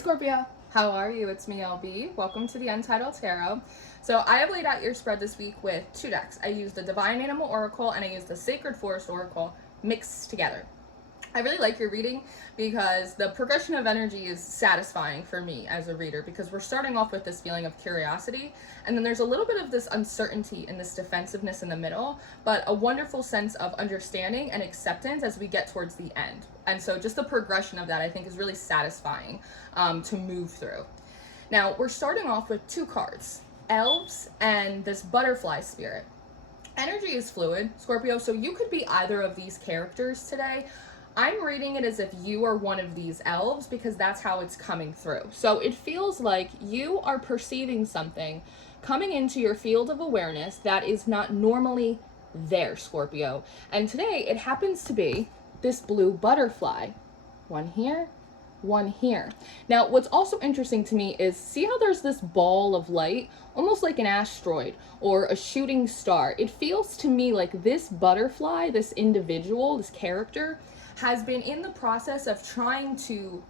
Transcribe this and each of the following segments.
Scorpio, how are you? It's me, LB. Welcome to the Untitled Tarot. So I have laid out your spread this week with two decks. I used the Divine Animal Oracle and I used the Sacred Forest Oracle mixed together. I really like your reading because the progression of energy is satisfying for me as a reader, because we're starting off with this feeling of curiosity, and then there's a little bit of this uncertainty and this defensiveness in the middle, but a wonderful sense of understanding and acceptance as we get towards the end. And so just the progression of that, I think, is really satisfying to move through. Now, we're starting off with two cards, Elves and this Butterfly Spirit. Energy is fluid, Scorpio, so you could be either of these characters today. I'm reading it as if you are one of these elves because that's how it's coming through. So it feels like you are perceiving something coming into your field of awareness that is not normally there, Scorpio. And today it happens to be this blue butterfly. One here, one here. Now, what's also interesting to me is, see how there's this ball of light, almost like an asteroid or a shooting star. It feels to me like this butterfly, this individual, this character, has been in the process of trying to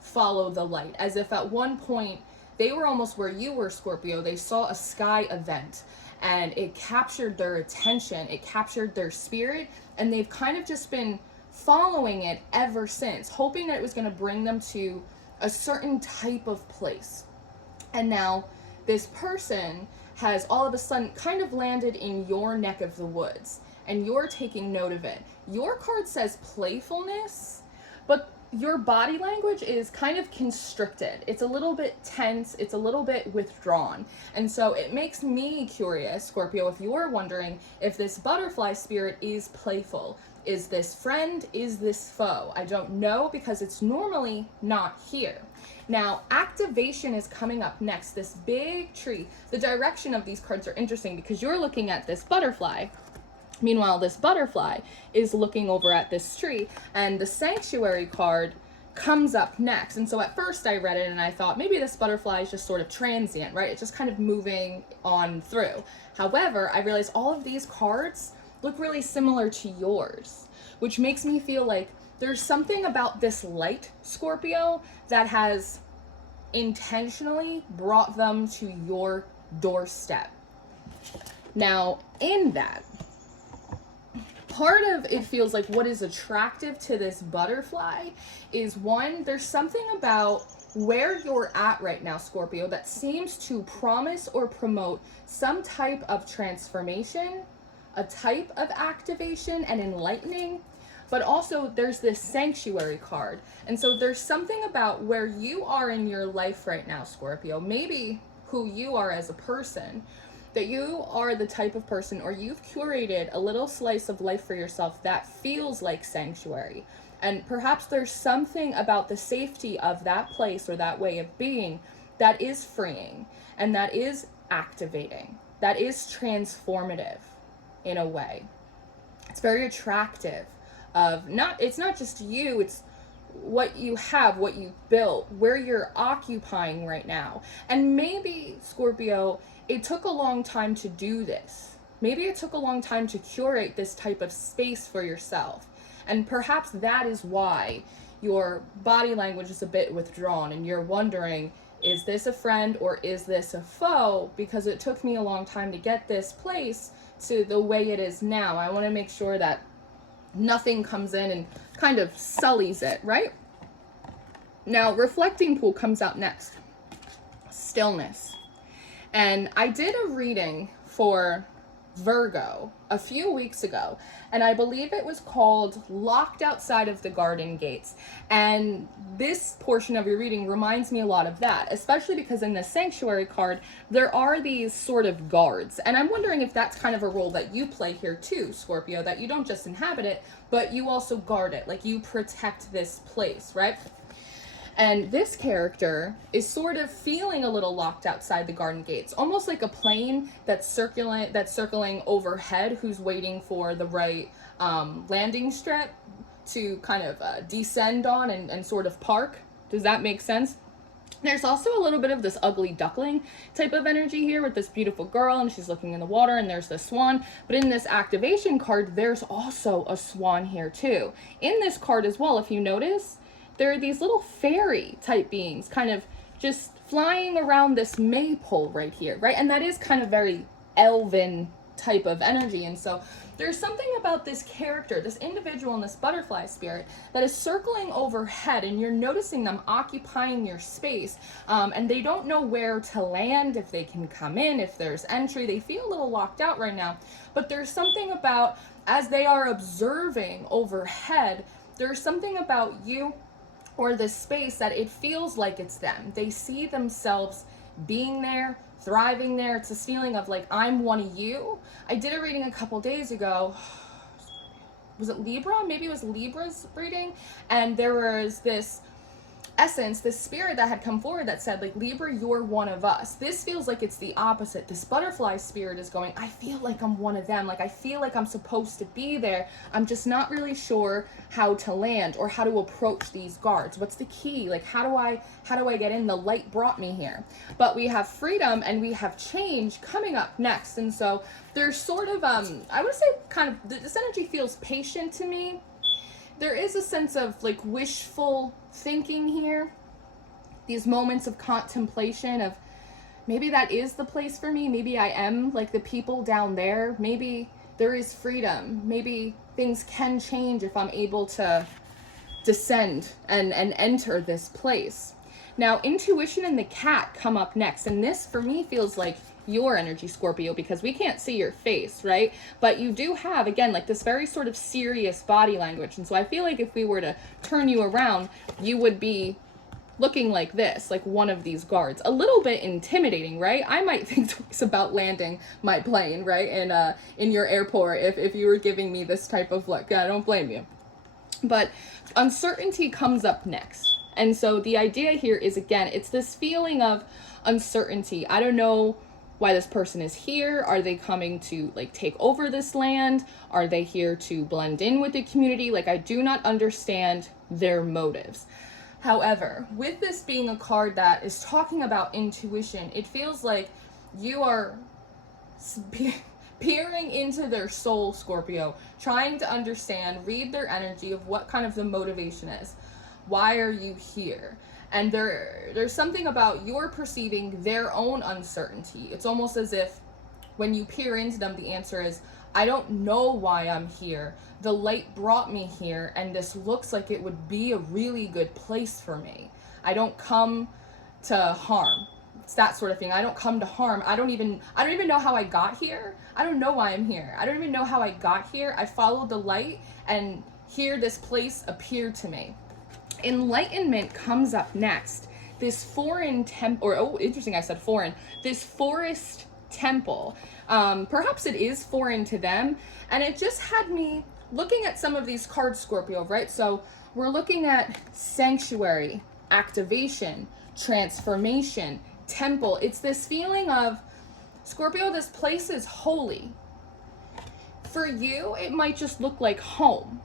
follow the light, as if at one point they were almost where you were, Scorpio. They saw a sky event and it captured their attention, it captured their spirit, and they've kind of just been following it ever since, hoping that it was going to bring them to a certain type of place. And now this person has all of a sudden kind of landed in your neck of the woods, and you're taking note of it. Your card says playfulness, but your body language is kind of constricted. It's a little bit tense, it's a little bit withdrawn. And so it makes me curious, Scorpio, if you're wondering if this butterfly spirit is playful. Is this friend? Is this foe? I don't know, because it's normally not here. Now, activation is coming up next, this big tree. The direction of these cards are interesting because you're looking at this butterfly. Meanwhile, this butterfly is looking over at this tree, and the Sanctuary card comes up next. And so at first I read it and I thought maybe this butterfly is just sort of transient, right? It's just kind of moving on through. However, I realized all of these cards look really similar to yours, which makes me feel like there's something about this light, Scorpio, that has intentionally brought them to your doorstep. Now, in that, part of it feels like what is attractive to this butterfly is, one, there's something about where you're at right now, Scorpio, that seems to promise or promote some type of transformation, a type of activation and enlightening, but also there's this Sanctuary card. And so there's something about where you are in your life right now, Scorpio, maybe who you are as a person, that you are the type of person, or you've curated a little slice of life for yourself that feels like sanctuary. And perhaps there's something about the safety of that place or that way of being that is freeing and that is activating, that is transformative in a way. It's very attractive. It's not just you, it's what you have, what you built, where you're occupying right now. And maybe, Scorpio, it took a long time to do this. Maybe it took a long time to curate this type of space for yourself. And perhaps that is why your body language is a bit withdrawn and you're wondering, is this a friend or is this a foe? Because it took me a long time to get this place to the way it is now. I want to make sure that nothing comes in and kind of sullies it, right? Now, Reflecting Pool comes out next. Stillness. And I did a reading for Virgo a few weeks ago, and I believe it was called Locked Outside of the Garden Gates. And this portion of your reading reminds me a lot of that, especially because in the Sanctuary card, there are these sort of guards. And I'm wondering if that's kind of a role that you play here too, Scorpio, that you don't just inhabit it, but you also guard it, like you protect this place, right? And this character is sort of feeling a little locked outside the garden gates, almost like a plane that's circling overhead, who's waiting for the right landing strip to kind of descend on and sort of park. Does that make sense? There's also a little bit of this ugly duckling type of energy here with this beautiful girl, and she's looking in the water, and there's the swan. But in this activation card, there's also a swan here too. In this card as well, if you notice, there are these little fairy type beings kind of just flying around this maypole right here, right? And that is kind of very elven type of energy. And so there's something about this character, this individual and this butterfly spirit that is circling overhead, and you're noticing them occupying your space, and they don't know where to land, if they can come in, if there's entry. They feel a little locked out right now, but there's something about, as they are observing overhead, there's something about you or this space that it feels like it's them. They see themselves being there, thriving there. It's this feeling of like, I'm one of you. I did a reading a couple days ago. Was it Libra? Maybe it was Libra's reading. And there was this essence, this spirit that had come forward that said, like, Libra, you're one of us. This feels like it's the opposite. This butterfly spirit is going, I feel like I'm one of them. Like, I feel like I'm supposed to be there. I'm just not really sure how to land or how to approach these guards. What's the key? Like, how do I get in? The light brought me here. But we have freedom and we have change coming up next. And so there's sort of, I would say kind of, this energy feels patient to me. There is a sense of like wishful thinking here. These moments of contemplation of maybe that is the place for me. Maybe I am like the people down there. Maybe there is freedom. Maybe things can change if I'm able to descend and enter this place. Now, intuition and the cat come up next. And this for me feels like your energy, Scorpio, because we can't see your face, right? But you do have, again, like this very sort of serious body language. And so I feel like if we were to turn you around, you would be looking like this, like one of these guards. A little bit intimidating, right? I might think twice about landing my plane, right? In your airport if you were giving me this type of look. I don't blame you. But uncertainty comes up next. And so the idea here is, again, it's this feeling of uncertainty. I don't know why this person is here. Are they coming to like take over this land? Are they here to blend in with the community? Like, I do not understand their motives. However, with this being a card that is talking about intuition, it feels like you are peering into their soul, Scorpio, trying to understand, read their energy of what kind of the motivation is. Why are you here? And there's something about you're perceiving their own uncertainty. It's almost as if when you peer into them, the answer is, I don't know why I'm here. The light brought me here, and this looks like it would be a really good place for me. I don't come to harm. It's that sort of thing. I don't come to harm. I don't even know how I got here. I don't know why I'm here. I don't even know how I got here. I followed the light, and here this place appeared to me. Enlightenment comes up next. This foreign temple, or oh, interesting, I said foreign. This forest temple. Perhaps it is foreign to them, and it just had me looking at some of these cards, Scorpio, right? So we're looking at sanctuary, activation, transformation, temple. It's this feeling of, Scorpio, this place is holy. For you, it might just look like home.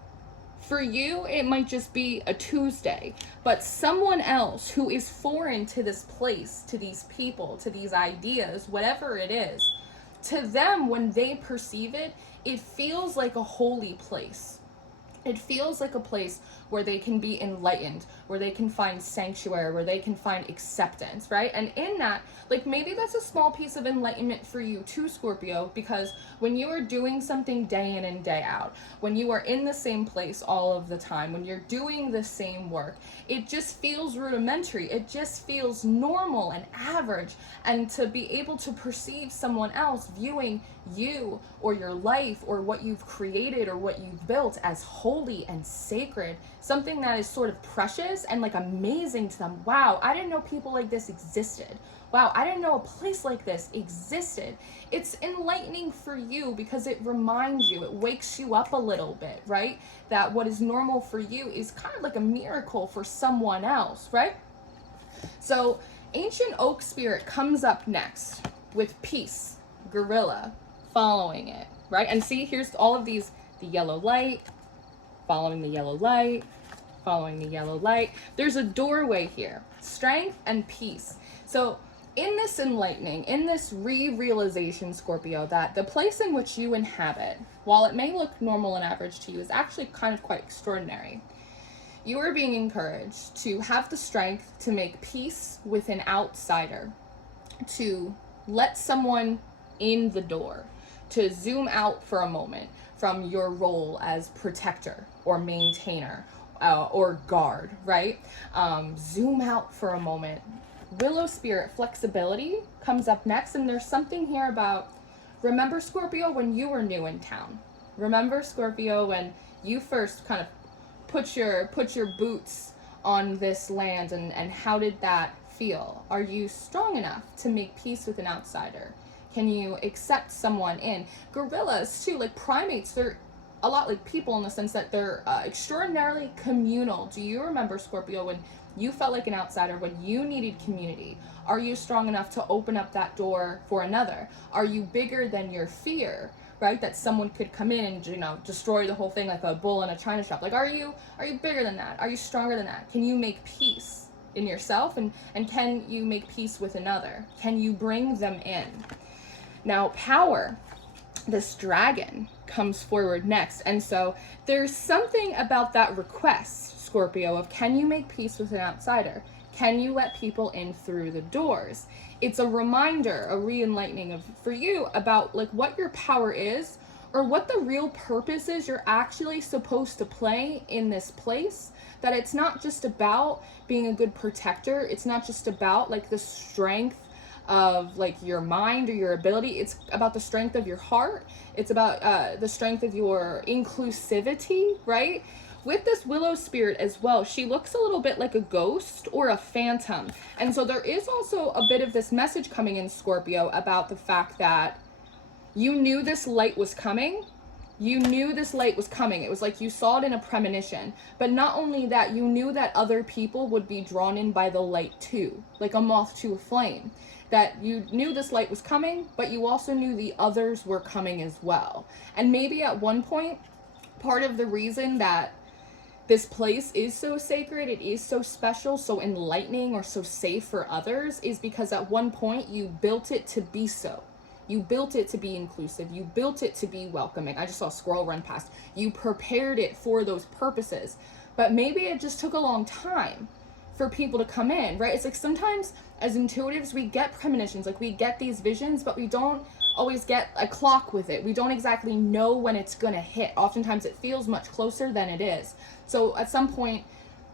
For you, it might just be a Tuesday, but someone else who is foreign to this place, to these people, to these ideas, whatever it is, to them, when they perceive it, it feels like a holy place. It feels like a place where they can be enlightened, where they can find sanctuary, where they can find acceptance, right? And in that, like, maybe that's a small piece of enlightenment for you too, Scorpio, because when you are doing something day in and day out, when you are in the same place all of the time, when you're doing the same work, it just feels rudimentary. It just feels normal and average. And to be able to perceive someone else viewing you or your life or what you've created or what you've built as holy and sacred, something that is sort of precious and like amazing to them. Wow, I didn't know people like this existed. Wow, I didn't know a place like this existed. It's enlightening for you because it reminds you, it wakes you up a little bit, right? That what is normal for you is kind of like a miracle for someone else, right? So Ancient Oak Spirit comes up next with peace, gorilla, following it, right? And see, here's all of these, the yellow light, following the yellow light, following the yellow light. There's a doorway here, strength and peace. So in this enlightening, in this re-realization, Scorpio, that the place in which you inhabit, while it may look normal and average to you, is actually kind of quite extraordinary. You are being encouraged to have the strength to make peace with an outsider, to let someone in the door, to zoom out for a moment from your role as protector or maintainer or guard, right? Zoom out for a moment. Willow Spirit flexibility comes up next, and there's something here about, remember, Scorpio, when you were new in town. Remember, Scorpio, when you first kind of put your boots on this land, and how did that feel? Are you strong enough to make peace with an outsider? Can you accept someone in? Gorillas too, like primates, they're a lot like people in the sense that they're extraordinarily communal. Do you remember, Scorpio, when you felt like an outsider, when you needed community? Are you strong enough to open up that door for another? Are you bigger than your fear, right? That someone could come in and, you know, destroy the whole thing like a bull in a china shop. Like, are you bigger than that? Are you stronger than that? Can you make peace in yourself? And can you make peace with another? Can you bring them in? Now, power, this dragon comes forward next. And so there's something about that request, Scorpio, of can you make peace with an outsider? Can you let people in through the doors? It's a reminder, a re-enlightening of for you about like what your power is, or what the real purpose is you're actually supposed to play in this place. That it's not just about being a good protector. It's not just about like the strength of like your mind or your ability. It's about the strength of your heart. It's about the strength of your inclusivity, right? With this Willow Spirit as well, she looks a little bit like a ghost or a phantom. And so there is also a bit of this message coming in, Scorpio, about the fact that you knew this light was coming. You knew this light was coming. It was like you saw it in a premonition. But not only that, you knew that other people would be drawn in by the light too, like a moth to a flame. That you knew this light was coming, but you also knew the others were coming as well. And maybe at one point, part of the reason that this place is so sacred, it is so special, so enlightening, or so safe for others, is because at one point you built it to be so. You built it to be inclusive. You built it to be welcoming. I just saw a squirrel run past. You prepared it for those purposes. But maybe it just took a long time for people to come in, right? It's like sometimes as intuitives, we get premonitions, like we get these visions, but we don't always get a clock with it. We don't exactly know when it's going to hit. Oftentimes it feels much closer than it is. So at some point,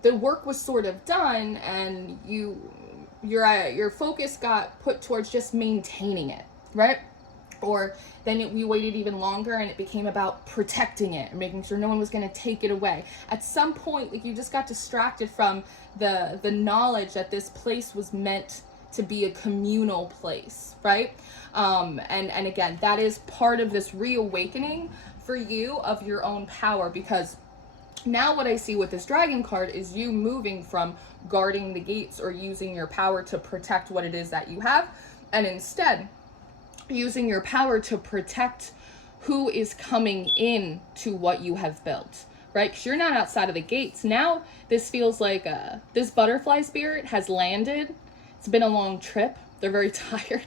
the work was sort of done, and your focus got put towards just maintaining it, right? Or then we waited even longer, and it became about protecting it and making sure no one was going to take it away. At some point, like, you just got distracted from the knowledge that this place was meant to be a communal place, right? And again, that is part of this reawakening for you of your own power, because now what I see with this dragon card is you moving from guarding the gates or using your power to protect what it is that you have, and instead using your power to protect who is coming in to what you have built, right? Because you're not outside of the gates. Now this feels like this butterfly spirit has landed. It's been a long trip. They're very tired.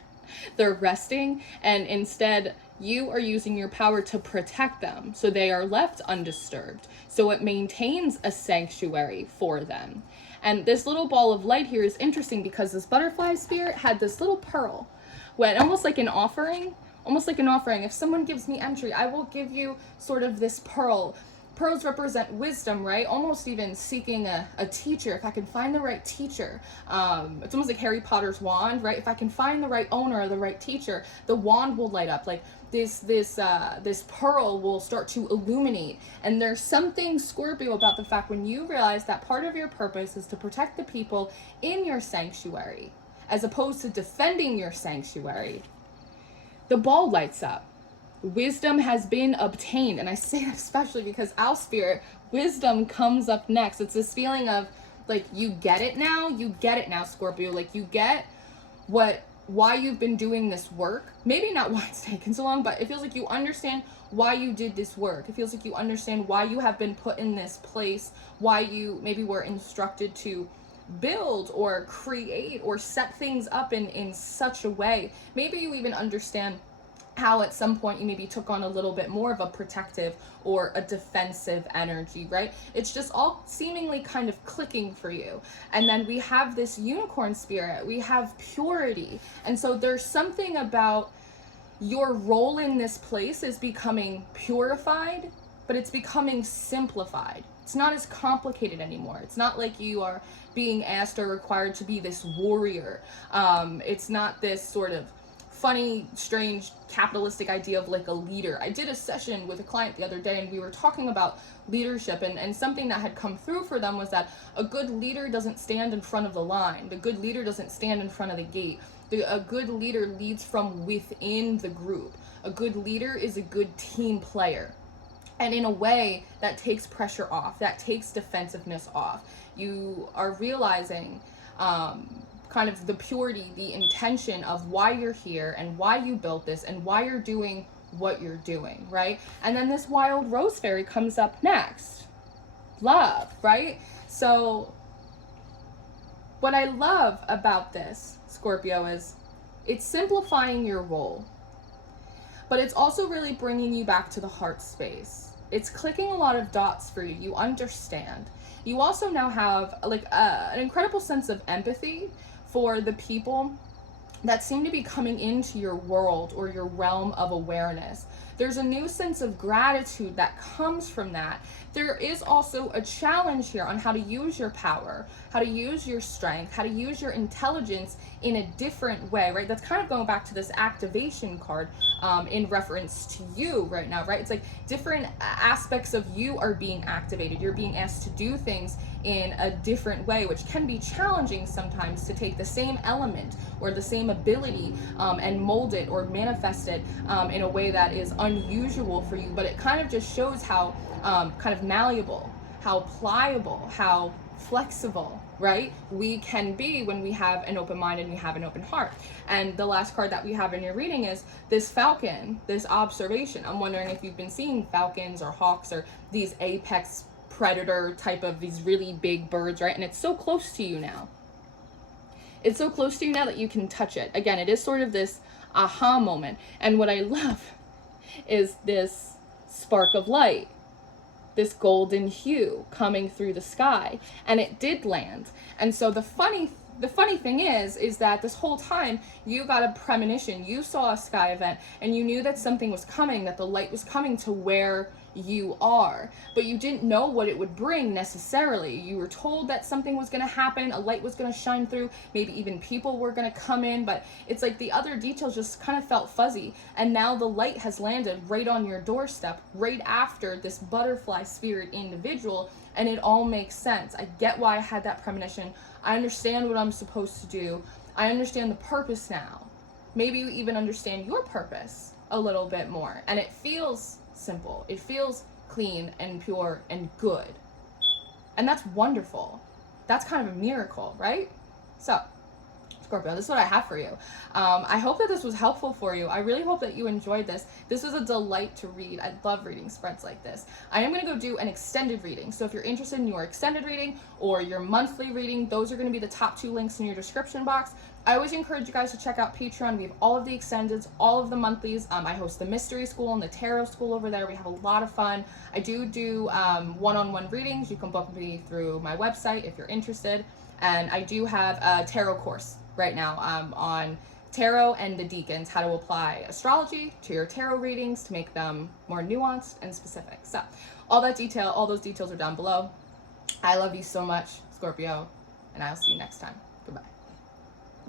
They're resting. And instead, you are using your power to protect them so they are left undisturbed. So it maintains a sanctuary for them. And this little ball of light here is interesting because this butterfly spirit had this little pearl, when almost like an offering. If someone gives me entry, I will give you sort of this pearl. Pearls represent wisdom, right? Almost even seeking a teacher. If I can find the right teacher, it's almost like Harry Potter's wand, right? If I can find the right owner or the right teacher, the wand will light up. Like this pearl will start to illuminate. And there's something, Scorpio, about the fact when you realize that part of your purpose is to protect the people in your sanctuary, as opposed to defending your sanctuary, the ball lights up. Wisdom has been obtained. And I say that especially because Owl Spirit, wisdom comes up next. It's this feeling of like, you get it now, Scorpio. Like, you get why you've been doing this work. Maybe not why it's taken so long, but it feels like you understand why you did this work. It feels like you understand why you have been put in this place, why you maybe were instructed to build or create or set things up in such a way. Maybe you even understand how at some point you maybe took on a little bit more of a protective or a defensive energy, right? It's just all seemingly kind of clicking for you. And then we have this unicorn spirit, we have purity. And so there's something about your role in this place is becoming purified, but it's becoming simplified. It's not as complicated anymore. It's not like you are being asked or required to be this warrior. It's not this sort of funny, strange, capitalistic idea of like a leader. I did a session with a client the other day and we were talking about leadership, and something that had come through for them was that a good leader doesn't stand in front of the line. The good leader doesn't stand in front of the gate. A good leader leads from within the group. A good leader is a good team player. And in a way that takes pressure off, that takes defensiveness off. You are realizing kind of the purity, the intention of why you're here and why you built this and why you're doing what you're doing, right? And then this wild rose fairy comes up next. Love, right? So what I love about this, Scorpio, is it's simplifying your role, but it's also really bringing you back to the heart space. It's clicking a lot of dots for you. You understand. You also now have like an incredible sense of empathy for the people that seem to be coming into your world or your realm of awareness. There's a new sense of gratitude that comes from that. There is also a challenge here on how to use your power, how to use your strength, how to use your intelligence in a different way, right? That's kind of going back to this activation card in reference to you right now, right? It's like different aspects of you are being activated. You're being asked to do things in a different way, which can be challenging sometimes, to take the same element or the same ability and mold it or manifest it in a way that is unusual for you. But it kind of just shows how kind of malleable, how pliable, how flexible, right, we can be when we have an open mind and we have an open heart. And the last card that we have in your reading is this falcon, this observation. I'm wondering if you've been seeing falcons or hawks or these apex predator type of these really big birds, right? And it's so close to you now. It's so close to you now that you can touch it. Again, it is sort of this aha moment. And what I love is this spark of light, this golden hue coming through the sky, and it did land. And so the funny thing is that this whole time you got a premonition. You saw a sky event and you knew that something was coming, that the light was coming to where you are, but you didn't know what it would bring necessarily. You were told that something was going to happen, a light was going to shine through, maybe even people were going to come in, but it's like the other details just kind of felt fuzzy. And now the light has landed right on your doorstep, right after this butterfly spirit individual, and it all makes sense. I get why I had that premonition. I understand what I'm supposed to do. I understand the purpose now. Maybe you even understand your purpose a little bit more, and it feels simple. It feels clean and pure and good. And that's wonderful. That's kind of a miracle, right? So, Scorpio, this is what I have for you. I hope that this was helpful for you. I really hope that you enjoyed this. This was a delight to read. I love reading spreads like this. I am going to go do an extended reading. So if you're interested in your extended reading or your monthly reading, those are going to be the top 2 links in your description box. I always encourage you guys to check out Patreon. We have all of the extendeds, all of the monthlies. I host the mystery school and the tarot school over there. We have a lot of fun. I do one-on-one readings. You can book me through my website if you're interested. And I do have a tarot course right now on tarot and the Decans, how to apply astrology to your tarot readings to make them more nuanced and specific. So all those details are down below. I love you so much, Scorpio, and I'll see you next time. Goodbye.